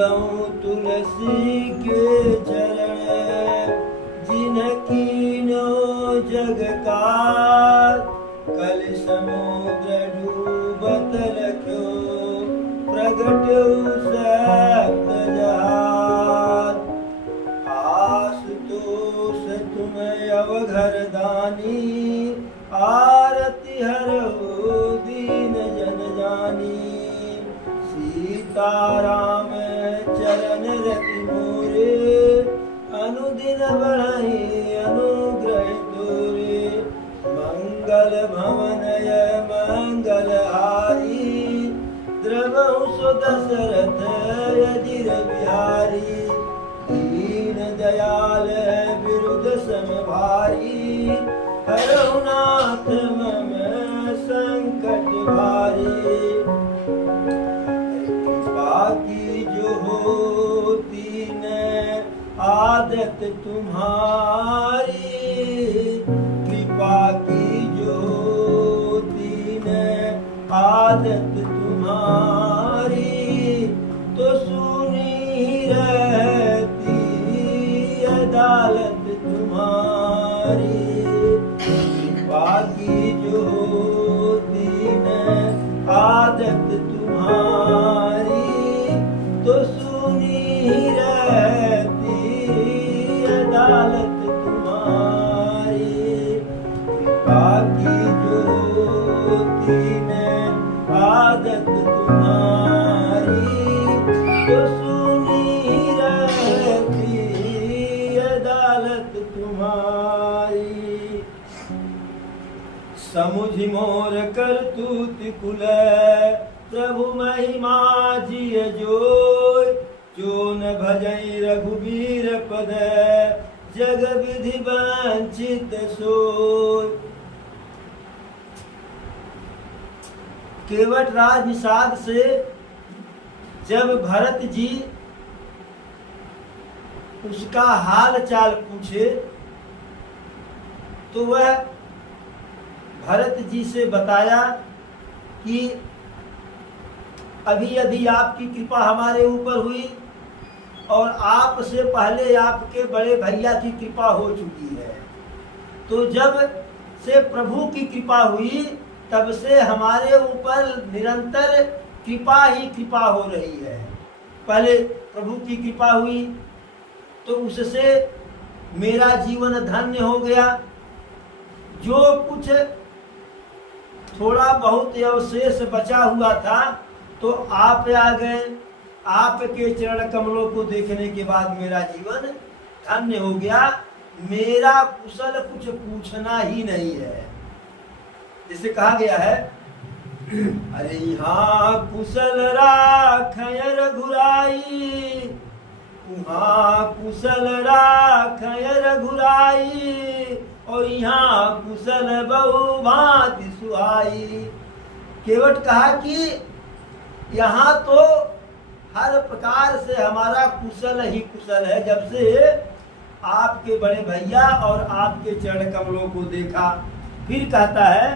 दऊं तुलसी के चरण जिनकी नो जग का कल समुद्र डूबत लख्यो प्रगट सप्त जहाज आशुतोष तुम अवघर दानी आरती हरो दीन जन जानी सीताराम चरण रति मोरे अनुदिन बढ़ई अनुग्रह तोरे मंगल भवनय मंगल हारी द्रवहु सो दशरथ अजिर बिहारी दीन दयाल विरुद्ध समभारी हरहु नाथ मम संकट भारी कृपा की जो होती न आदत तुम्हारी कृपा की जो होती न आदत तुम्हारी तो सुनी रहती अदालत तुम्हारी कृपा की जो होती न आदत तुम्हारी तो सुनी रहती अदालत तुम्हारी कृपा की जो होती न आदत तुम्हारी तो सुनी रहती अदालत तुम्हारी समुझ मोर करतूत कुल प्रभु महिमा जिय जोय जो न भजई रघुबीर पद जग विधि वंचित सोय। केवट राज निषाद से जब भरत जी उसका हाल चाल पूछे तो वह भरत जी से बताया कि अभी अभी आपकी कृपा हमारे ऊपर हुई और आपसे पहले आपके बड़े भैया की कृपा हो चुकी है। तो जब से प्रभु की कृपा हुई तब से हमारे ऊपर निरंतर कृपा ही कृपा हो रही है। पहले प्रभु की कृपा हुई तो उससे मेरा जीवन धन्य हो गया। जो कुछ थोड़ा बहुत अवशेष बचा हुआ था तो आप आ गए। आपके चरण कमलों को देखने के बाद मेरा जीवन धन्य हो गया। मेरा कुशल कुछ पूछना ही नहीं है। जिसे कहा गया है अरे यहाँ कुशल राखय रघुराई वहाँ कुशल राखय रघुराई और यहाँ कुशल बहु भांति सुहाई। केवट कहा कि यहाँ तो हर प्रकार से हमारा कुशल ही कुशल है। जब से आपके बड़े भैया और आपके चरण कमलों को देखा। फिर कहता है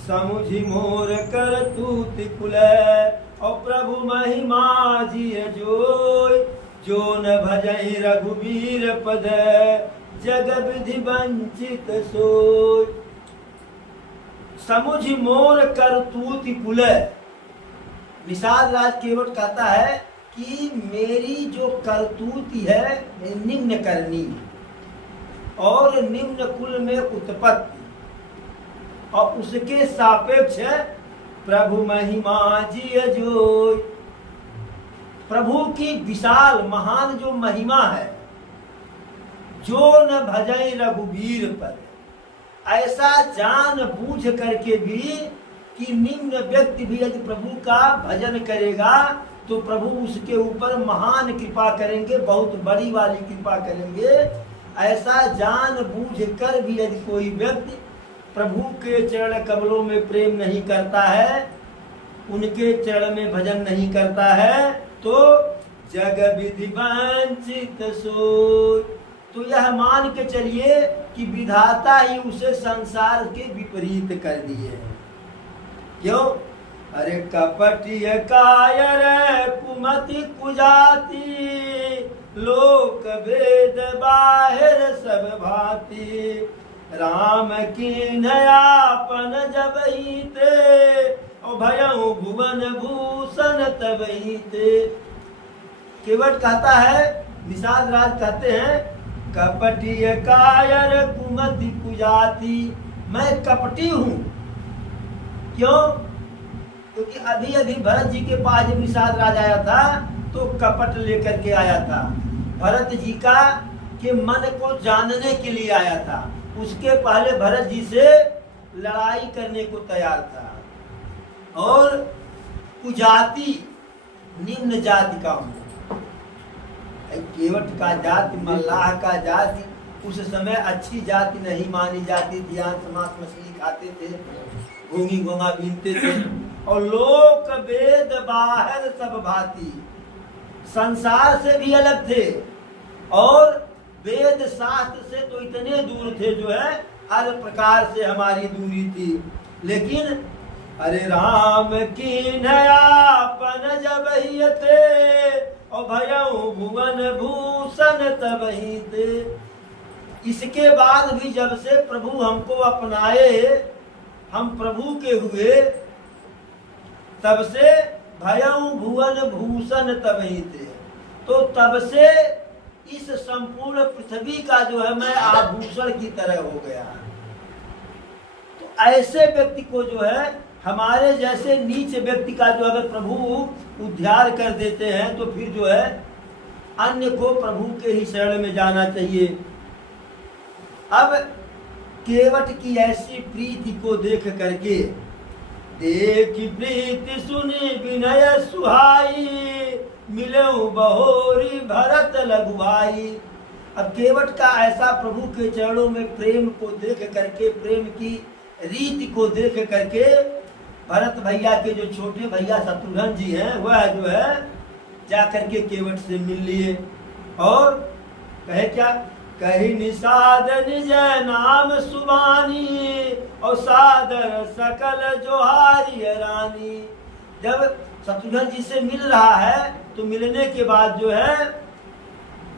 समुझि मोर करतूत कुल और प्रभु महिमा जिय जोय जो न भजहि रघुबीर पद जग विधि वंचित सोय। समुझि मोर करतूत कुल निषाद राज केवट कहता है कि मेरी जो करतूत है निम्न करनी और निम्न कुल में उत्पत्ति और उसके सापेक्ष प्रभु महिमा जिय जोय। प्रभु की विशाल महान जो महिमा है जो न भजई रघुबीर पद। ऐसा जान बूझ करके भी कि निम्न व्यक्ति भी यदि प्रभु का भजन करेगा तो प्रभु उसके ऊपर महान कृपा करेंगे, बहुत बड़ी वाली कृपा करेंगे। ऐसा जान बूझ कर भी यदि कोई व्यक्ति प्रभु के चरण कमलों में प्रेम नहीं करता है, उनके चरण में भजन नहीं करता है तो जग विधि वंचित सोय। तो यह मान के चलिए कि विधाता ही उसे संसार के विपरीत कर दिए हैं। क्यों? अरे कपटिय कायर कुमति कुजाति, लोक भेद बाहिर सब भांति, राम की नयापन जब ही ते, और भयउ भुवन भूषण तब ही ते। केवट कहता है, निषाद राज कहते हैं, कपटिय कायर कुमति कुजाति, मैं कपटी हूँ। क्यों? क्योंकि अभी अभी भरत जी के पास जब निषाद राज आया था तो कपट लेकर के आया था, भरत जी का के मन को जानने के लिए आया था। उसके पहले भरत जी से लड़ाई करने को तैयार था। और कुजाति, निम्न जाति का हूँ। केवट का जाति, मल्लाह का जाति उस समय अच्छी जाति नहीं मानी जाती थी। मांस मछली खाते थे, घोंगी घोंगा बीनते थे, और लोक वेद बाहर सब भांति, संसार से भी अलग थे और वेद शास्त्र से तो इतने दूर थे जो है हर प्रकार से हमारी दूरी थी। लेकिन अरे राम की नयापन जब ही थे, और भयउ भुवन भूषण तब ही थे। इसके बाद भी जब से प्रभु हमको अपनाए, हम प्रभु के हुए, तब से भयउ भुवन भूषण तब ही थे। तो तब से इस संपूर्ण पृथ्वी का जो है मैं आभूषण की तरह हो गया। तो ऐसे व्यक्ति को जो है, हमारे जैसे नीच व्यक्ति का जो अगर प्रभु उद्धार कर देते हैं तो फिर जो है अन्य को प्रभु के ही शरण में जाना चाहिए। अब केवट की ऐसी प्रीति को देख करके, देख प्रीति सुनी विनय सुहाई, मिलऊ बहोरी भरत लघु भाई। अब केवट का ऐसा प्रभु के चरणों में प्रेम को देख करके, प्रेम की रीति को देख करके, भरत भैया के जो छोटे भैया शत्रुघ्न जी हैं, वह जो है जाकर के केवट से मिल लिए और कहे क्या, कही निषाद निज नाम सुबानी, और सादर सकल जोहारी रानी। जब शत्रुघ्न जी से मिल रहा है तो मिलने के बाद जो है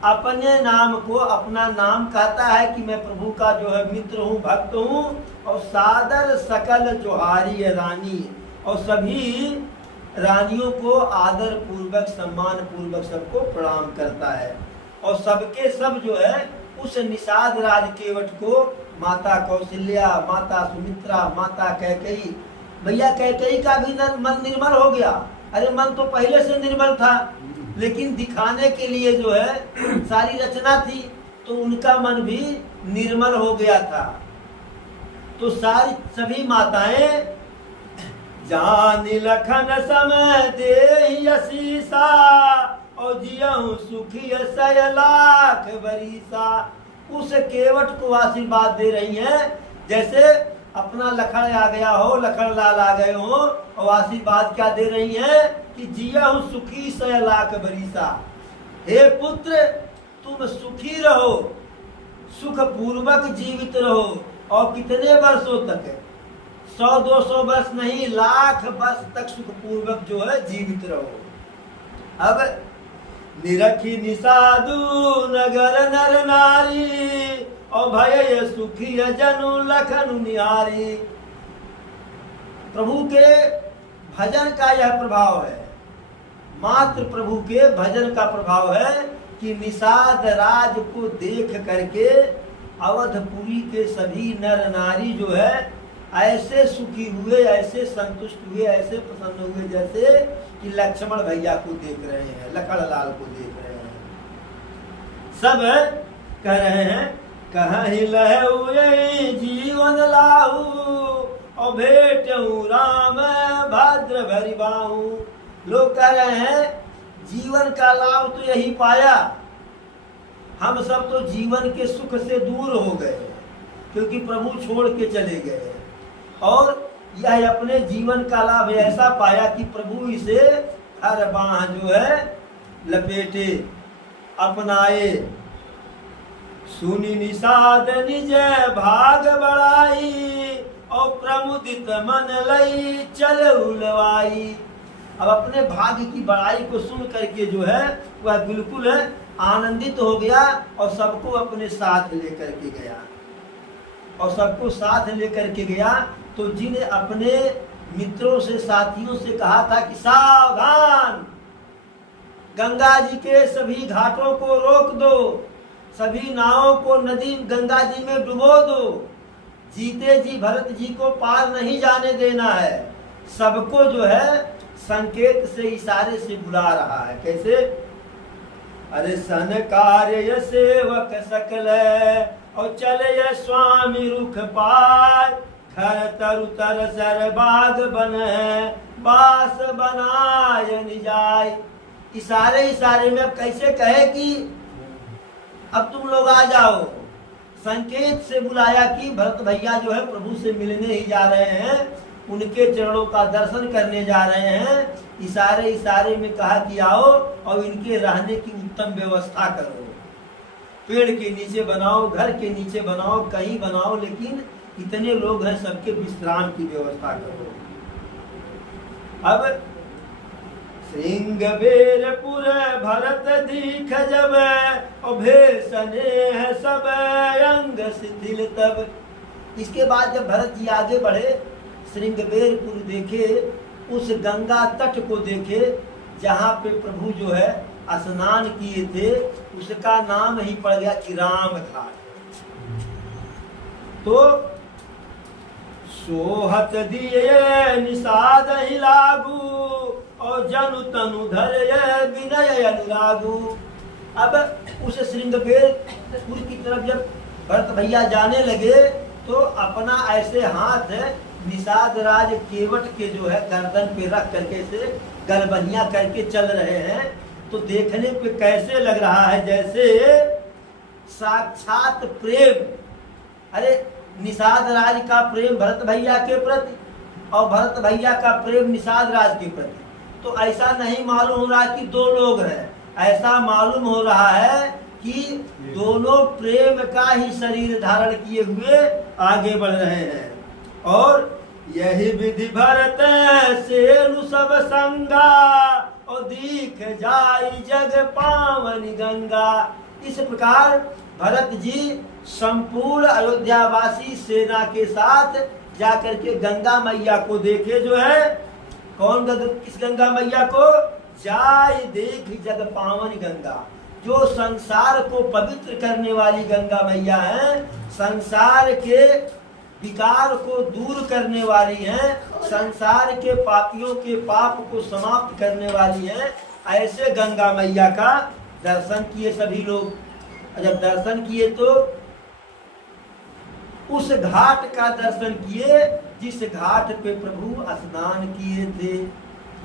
अपने नाम को अपना नाम कहता है कि मैं प्रभु का जो है मित्र हूँ, भक्त हूँ, और सादर सकल जोहारी रानी, और सभी रानियों को आदर पूर्वक सम्मान पूर्वक सबको प्रणाम करता है। और सबके सब जो है उस निषाद राज केवट को माता कौशल्या, माता सुमित्रा, माता कैकेयी, भैया कैकेयी का भी मन निर्मल हो गया। अरे मन तो पहले से निर्मल था, लेकिन दिखाने के लिए जो है सारी रचना थी, तो उनका मन भी निर्मल हो गया था। तो सारी सभी माताएं जान लखन समय दे असीसा, और जियहु सुखी सय लाख बरीसा। उस केवट को आशीर्वाद दे रही हैं, जैसे अपना लखन आ गया हो, लखन लाल आ गए हो, और आशीर्वाद क्या दे रही हैं कि जियहु सुखी सय लाख बरीसा। हे पुत्र, तुम सुखी रहो, सुख पूर्वक जीवित रहो, और कितने वर्षों तक? 100-200 वर्ष नहीं, लाख वर्ष तक सुख पूर्वक जो है जीवित रहो। अब निरखी निषादु नगर नर नारी, और भय सुखी जनु लखन निहारी। प्रभु के भजन का यह प्रभाव है, मात्र प्रभु के भजन का प्रभाव है कि निषाद राज को देख करके अवधपुरी के सभी नर नारी जो है ऐसे सुखी हुए, ऐसे संतुष्ट हुए, ऐसे प्रसन्न हुए जैसे कि लक्ष्मण भैया को देख रहे हैं, लखन लाल को देख रहे हैं। सब कह रहे हैं, कहीं लहु जीवन लाहू, और भेटऊ राम भद्र भरि बाहू। लोग कह रहे हैं जीवन का लाभ तो यही पाया, हम सब तो जीवन के सुख से दूर हो गए क्योंकि प्रभु छोड़ के चले गए। और यह अपने जीवन का लाभ ऐसा पाया कि प्रभु इसे हर बाह जो है लपेटे, अपनाए। सुनी निषाद निज भाग बढ़ाई, और प्रमुदित मन लई चल उलवाई। अब अपने भाग्य की बड़ाई को सुन करके जो है वह बिल्कुल आनंदित हो गया और सबको अपने साथ लेकर के गया। और सबको साथ लेकर के गया तो जिन अपने मित्रों से साथियों से कहा था कि सावधान, गंगा जी के सभी घाटों को रोक दो, सभी नावों को नदी गंगा जी में डुबो दो, जीते जी भरत जी को पार नहीं जाने देना है, सबको जो है संकेत से इशारे से बुला रहा है। कैसे? अरे सन कार्य सेवक सकल और चले स्वामी रुख पाय, घर तरु तर सर बाग बन बास बनाय निजाय। इशारे इशारे में अब कैसे कहे कि अब तुम लोग आ जाओ। संकेत से बुलाया कि भरत भैया जो है प्रभु से मिलने ही जा रहे हैं, उनके चरणों का दर्शन करने जा रहे हैं। इशारे इशारे में कहा कि आओ और इनके रहने की उत्तम व्यवस्था करो, पेड़ के नीचे बनाओ, घर के नीचे बनाओ, कहीं बनाओ, लेकिन इतने लोग हैं सबके विश्राम की व्यवस्था करो। अब श्रृंगबेरपुर भरत दीख जब और भेषने है सब अंग शिथिल तब। इसके बाद जब भरत जी आगे बढ़े, श्रृंगबेरपुर देखे, उस गंगा तट को देखे जहाँ पे प्रभु जो है स्नान किए थे, उसका नाम ही पड़ गया कि राम घाट। तो सोहत दिए निषाद ही लागू और जनु तनु धर विनय अनुरागू। अब उस श्रृंगबेरपुर की तरफ जब भरत भैया जाने लगे तो अपना ऐसे हाथ निषाद राज केवट के जो है गर्दन पे रख करके से गलबनिया करके चल रहे हैं। तो देखने पे कैसे लग रहा है जैसे साक्षात प्रेम। अरे निषाद राज का प्रेम भरत भैया के प्रति और भरत भैया का प्रेम निषाद राज के प्रति। तो ऐसा नहीं मालूम हो रहा कि दो लोग हैं, ऐसा मालूम हो रहा है कि दोनों प्रेम का ही शरीर धारण किए हुए आगे बढ़ रहे हैं। और यही विधि भरत सेनु सब संगा और दीख जाई जग पावन गंगा। इस प्रकार भरत जी संपूर्ण अयोध्यावासी सेना के साथ जाकर के गंगा मैया को देखे। जो है कौन किस गंगा मैया को? जाय देख जग पावन गंगा, जो संसार को पवित्र करने वाली गंगा मैया है, संसार के विकार को दूर करने वाली है, संसार के पापियों के पाप को समाप्त करने वाली है। ऐसे गंगा मैया का दर्शन किए सभी लोग। जब दर्शन किए तो उस घाट का दर्शन किए जिस घाट पे प्रभु स्नान किए थे,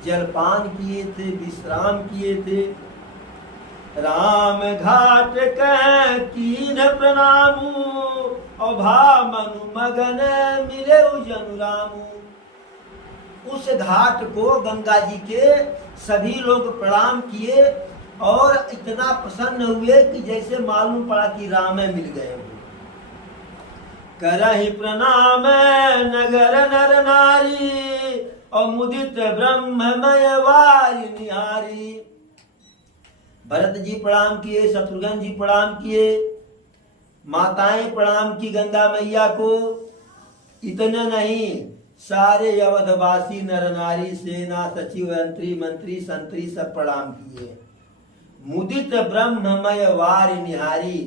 जलपान किए थे, विश्राम किए थे। राम घाट कह कीन प्रणामू और भा मनु मगन मिले जनु रामू। उस घाट को गंगा जी के सभी लोग प्रणाम किए और इतना प्रसन्न हुए कि जैसे मालूम पड़ा कि राम मिल गए हो। करहि प्रणाम नगर नर नारी और मुदित ब्रह्ममय वारी निहारी। भरत जी प्रणाम किए, शत्रुघ्न जी प्रणाम किए, माताएं प्रणाम की गंगा मैया को। इतना नहीं, सारे अवधवासी नर नारी सेना सचिव मंत्री संतरी सब प्रणाम किए। मुदित ब्रह्ममय वारी निहारी,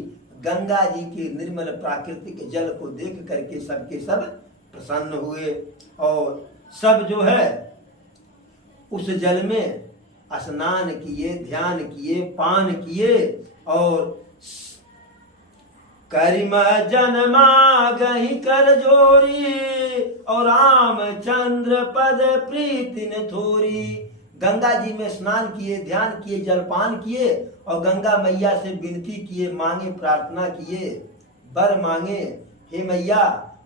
गंगा जी के निर्मल प्राकृतिक जल को देख करके सबके सब प्रसन्न हुए और सब जो है उस जल में स्नान किए, ध्यान किए, पान किए और करिम जन्मा गही कर जोरी और रामचंद्र पद प्रीति न थोरी। गंगा जी में स्नान किए, ध्यान किए, जलपान किए और गंगा मैया से विनती किए, मांगे, प्रार्थना किए, वर मांगे, हे मैया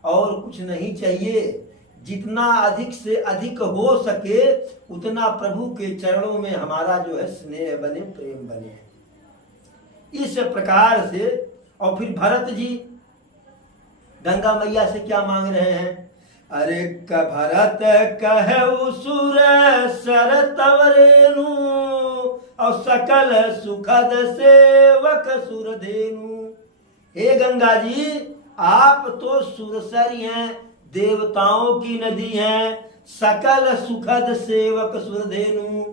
और कुछ नहीं चाहिए, जितना अधिक से अधिक हो सके उतना प्रभु के चरणों में हमारा जो है स्नेह बने, प्रेम बने। इस प्रकार से और फिर भरत जी गंगा मैया से क्या मांग रहे हैं अरे भरत कहु सुर सर तवरेनु और सकल सुखद सेवक सुरधेनु। हे गंगा जी, आप तो सुरसरी हैं, देवताओं की नदी हैं, सकल सुखद सेवक सुरधेनु,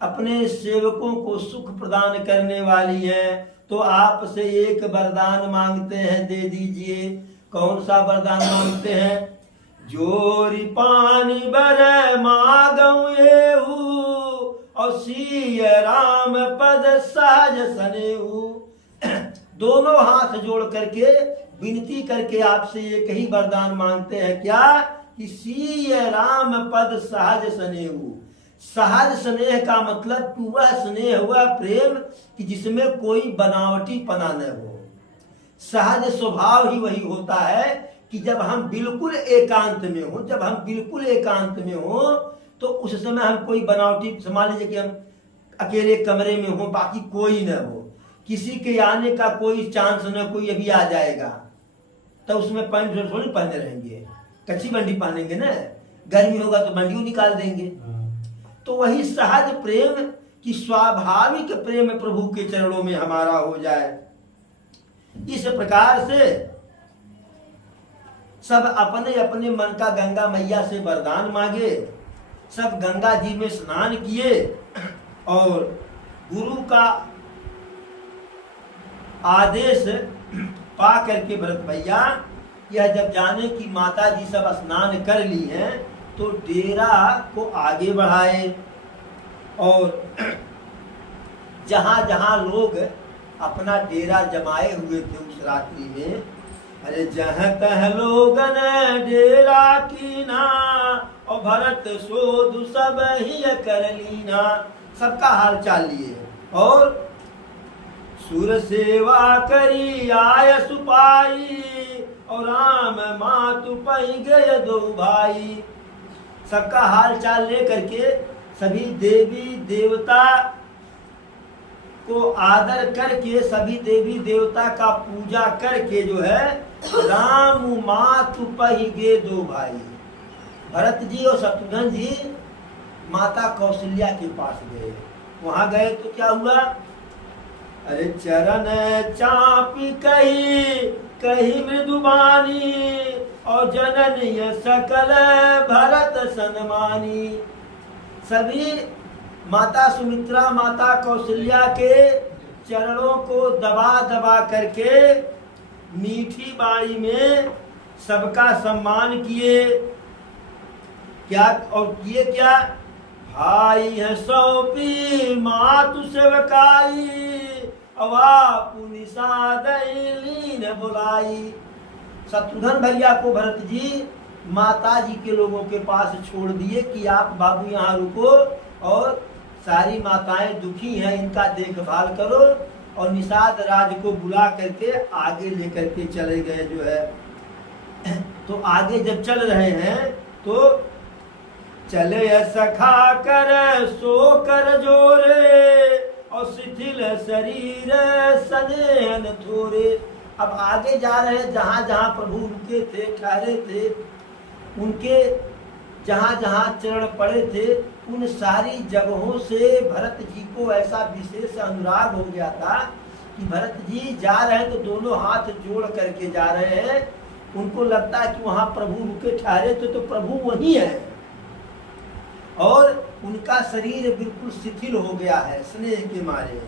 अपने सेवकों को सुख प्रदान करने वाली हैं। तो आपसे एक वरदान मांगते हैं, दे दीजिए। कौन सा वरदान मांगते हैं? जोरी पानी बर मांगऊ येहू और सीय राम पद सहज सनेहू। दोनों हाथ जोड़ करके विनती करके आपसे एक ही वरदान मांगते हैं, क्या? कि सीय राम पद सहज स्नेहू। सहज स्नेह का मतलब वह स्नेह हुआ प्रेम कि जिसमें कोई बनावटी पना न हो। सहज स्वभाव ही वही होता है कि जब हम बिल्कुल एकांत में हो, जब हम बिल्कुल एकांत में हो तो उस समय हम कोई बनावटी, मान लीजिए कि हम अकेले कमरे में हो, बाकी कोई न हो, किसी के आने का कोई चांस न, कोई अभी आ जाएगा तो उसमें पैंट शर्ट थोड़ी पहने रहेंगे, कच्ची बंडी पहनेंगे ना, गर्मी होगा तो बंडियों निकाल देंगे। तो वही सहज प्रेम कि स्वाभाविक प्रेम प्रभु के चरणों में हमारा हो जाए। इस प्रकार से सब अपने अपने मन का गंगा मैया से वरदान मांगे। सब गंगा जी में स्नान किए और गुरु का आदेश पा करके भरत भैया यह जब जाने की माता जी सब स्नान कर ली हैं तो डेरा को आगे बढ़ाए और जहां जहां लोग अपना डेरा जमाए हुए थे उस रात्रि में, अरे जहाँ तह लोगन डेरा कीना और भरत शोध सब ही कर लीना। सबका हाल चाल लिए और सुर सेवा करी आय सुपाई और राम मातु पही गए दो भाई। सबका हाल चाल ले करके सभी देवी देवता को आदर करके, सभी देवी देवता का पूजा करके जो है राम मातु पही गे दो भाई। भरत जी और शत्रुघ्न जी माता कौशल्या के पास गए। वहां गए तो क्या हुआ? अरे चरण चापी कही मृदुबानी और जननी सकल भरत सन्मानी। सभी माता सुमित्रा, माता कौशल्या के चरणों को दबा दबा करके मीठी बाणी में सबका सम्मान किए। क्या और किए क्या? भाई है सौंपी मातु सेवकाई अवा पुनिषाद लीन बुलाई। शत्रुघ्न भैया को भरत जी माता जी के लोगों के पास छोड़ दिए कि आप बाबू यहाँ रुको और सारी माताएं दुखी हैं, इनका देखभाल करो। और निषाद राज को बुला करके आगे लेकर के चले गए जो है। तो आगे जब चल रहे हैं तो चले सखा कर सो कर जोरे और शिथिल शरीर सनेहन थोरे। अब आगे जा रहे हैं, जहां जहां प्रभु रुके थे, ठहरे थे, उनके जहां जहां चरण पड़े थे उन सारी जगहों से भरत जी को ऐसा विशेष अनुराग हो गया था कि भरत जी जा रहे हैं तो दोनों हाथ जोड़ करके जा रहे हैं। उनको लगता है कि वहां प्रभु रुके ठहरे थे तो प्रभु वही है और उनका शरीर बिल्कुल शिथिल हो गया है स्नेह के मारे।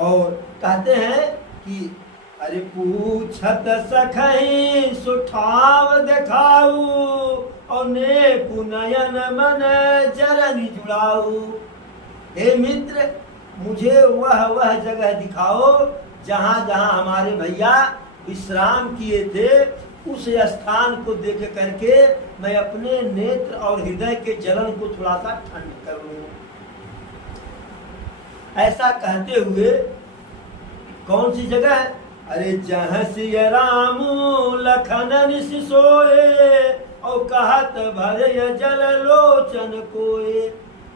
और कहते हैं कि अरे पूछत सखई सुठाव देखाऊ और नेकु नयन मन जरनी जुड़ाऊ। हे मित्र, मुझे वह जगह दिखाओ जहां जहां हमारे भैया विश्राम किए थे, उस स्थान को देख करके मैं अपने नेत्र और हृदय के जलन को थोड़ा सा ठंड कर लूं। ऐसा कहते हुए कौन सी जगह? अरे जहाँ सिय राम लखन निस सोए और कहत भरय जल लोचन कोए।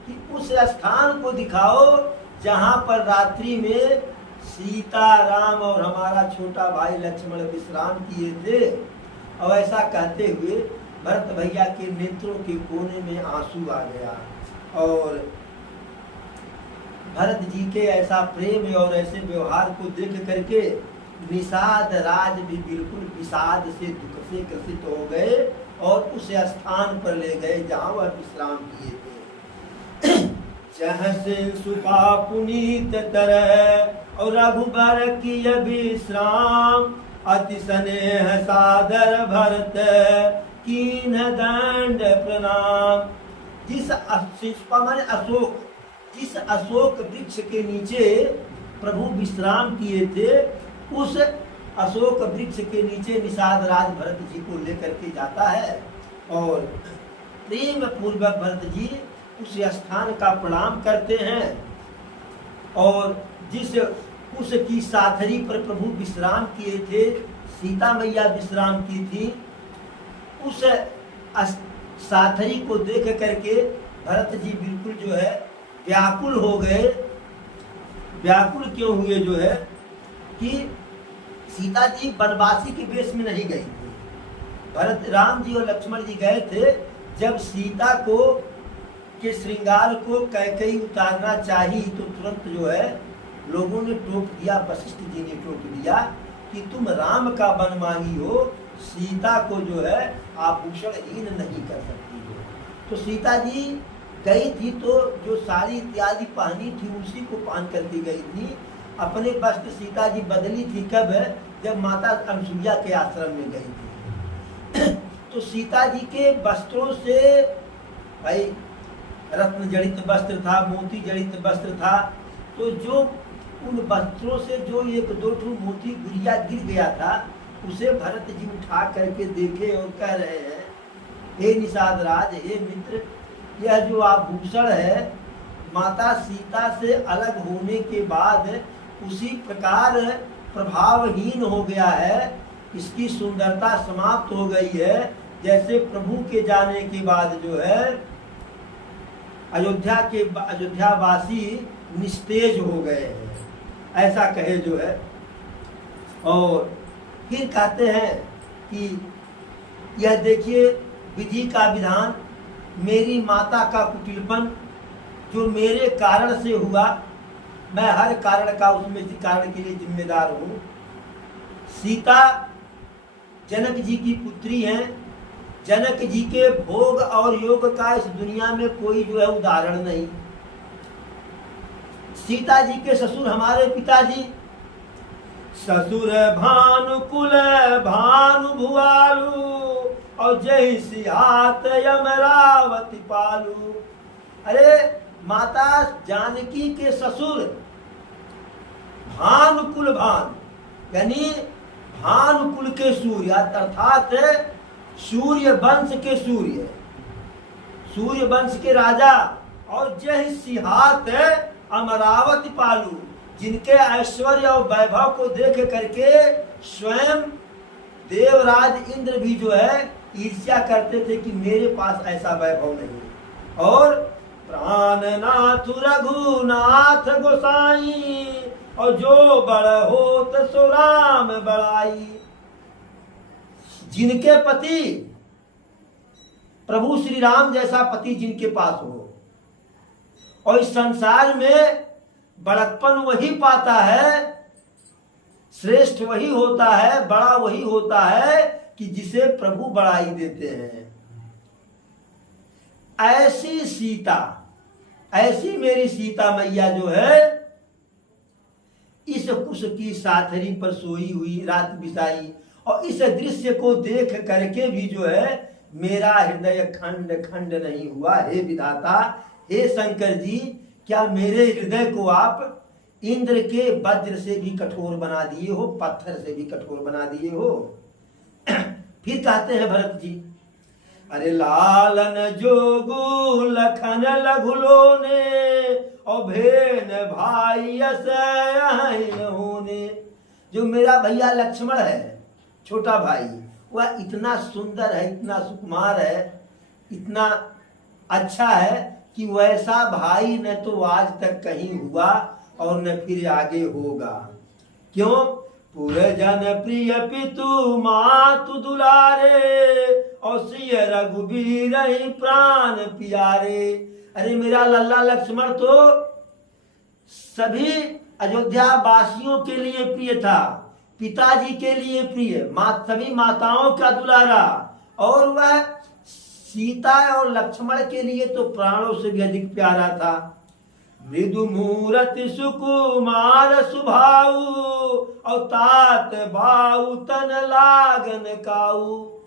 कि उस स्थान को दिखाओ जहाँ पर रात्रि में सीता, राम और हमारा छोटा भाई लक्ष्मण विश्राम किए थे। और ऐसा कहते हुए भरत भैया के नेत्रों के कोने में आंसू आ गया और भरत जी के ऐसा प्रेम और ऐसे व्यवहार को देख करके निषाद राज भी बिल्कुल विषाद से दुख से ग्रसित हो गए और उस स्थान पर ले गए जहाँ वह विश्राम किए थे। चह से सुपा पुनीत तरह और रघुबर की विश्राम अति स्नेह सादर भरत कीन दंड प्रणाम। जिस अशोक जिस अशोक वृक्ष के नीचे प्रभु विश्राम किए थे उस अशोक वृक्ष के नीचे निषाद राज भरत जी को लेकर के जाता है और प्रेम पूर्वक भरत जी उस स्थान का प्रणाम करते हैं और जिस उसकी साथरी पर प्रभु विश्राम किए थे, सीता मैया विश्राम की थी, उस साथरी को देख करके भरत जी बिल्कुल जो है व्याकुल हो गए। व्याकुल क्यों हुए जो है कि सीता जी वनवासी के वेश में नहीं गई थी। भरत राम जी और लक्ष्मण जी गए थे जब सीता को के श्रृंगार को कैकेयी उतारना चाहिए तो तुरंत जो है लोगों ने टोक दिया, वशिष्ठ जी ने टोक दिया कि तुम राम का बनमाही हो, सीता को जो है आभूषणहीन नहीं कर सकती हो। तो सीता जी गई थी तो जो साड़ी इत्यादि पहनी थी उसी को पहन करके गई थी। अपने वस्त्र सीता जी बदली थी कब? जब माता अनसुईया के आश्रम में गई थी। तो सीता जी के वस्त्रों से भाई रत्न जड़ित वस्त्र था, मोती जड़ित वस्त्र था, तो जो उन वस्त्रों से जो एक दो ठो मोती गुड़िया गिर गया था उसे भरत जी उठा करके देखे और कह रहे हैं, हे निषाद राज, हे मित्र, यह जो आभूषण है माता सीता से अलग होने के बाद उसी प्रकार प्रभावहीन हो गया है, इसकी सुंदरता समाप्त हो गई है जैसे प्रभु के जाने के बाद जो है अयोध्यावासी निस्तेज हो गए हैं, ऐसा कहे जो है। और फिर कहते हैं कि यह देखिए विधि का विधान, मेरी माता का कुटिलपन जो मेरे कारण से हुआ, मैं हर कारण का उसमें कारण के लिए जिम्मेदार हूँ। सीता जनक जी की पुत्री हैं, जनक जी के भोग और योग का इस दुनिया में कोई जो है उदाहरण नहीं। सीता जी के ससुर हमारे पिताजी, ससुर भानुकुल भानु भुआलु और जय सिहात यमरावती पालू। अरे माता जानकी के ससुर भानुकुल भान यानी भानुकुल के सूर्य अर्थात सूर्य वंश के सूर्य, सूर्य वंश के राजा, और जय सिहात अमरावती पालू, जिनके ऐश्वर्य और वैभव को देख करके स्वयं देवराज इंद्र भी जो है ईर्ष्या करते थे कि मेरे पास ऐसा वैभव नहीं है। और प्राणनाथ रघुनाथ गोसाई और जो बड़ होत सो राम बड़ाई, जिनके पति प्रभु श्री राम जैसा पति जिनके पास हो, और इस संसार में बड़प्पन वही पाता है, श्रेष्ठ वही होता है, बड़ा वही होता है कि जिसे प्रभु बड़ाई देते हैं। ऐसी सीता, ऐसी मेरी सीता मैया जो है इस कुश की साथरी पर सोई हुई रात बिताई, और इस दृश्य को देख करके भी जो है मेरा हृदय खंड खंड नहीं हुआ। हे विधाता, हे शंकर जी, क्या मेरे हृदय को आप इंद्र के वज्र से भी कठोर बना दिए हो, पत्थर से भी कठोर बना दिए हो। फिर कहते हैं भरत जी, अरे लालन जोगु लखन लघुलो ने और भेन भाई होने। जो मेरा भैया लक्ष्मण है, छोटा भाई, वह इतना सुंदर है, इतना सुकुमार है, इतना अच्छा है कि वैसा भाई न तो आज तक कहीं हुआ और न फिर आगे होगा। क्यों? पुरजन प्रिय पितु मातु दुलारे और सिय रघुबीर ही प्राण प्यारे। अरे मेरा लल्ला लक्ष्मण तो सभी अयोध्या वासियों के लिए प्रिय था, पिताजी के लिए प्रिय, सभी माताओं का दुलारा, और वह सीता और लक्ष्मण के लिए तो प्राणों से भी अधिक प्यारा था। मृदु मूरति सुकुमार सुभाऊ और तात बाऊ तन लागन काऊ।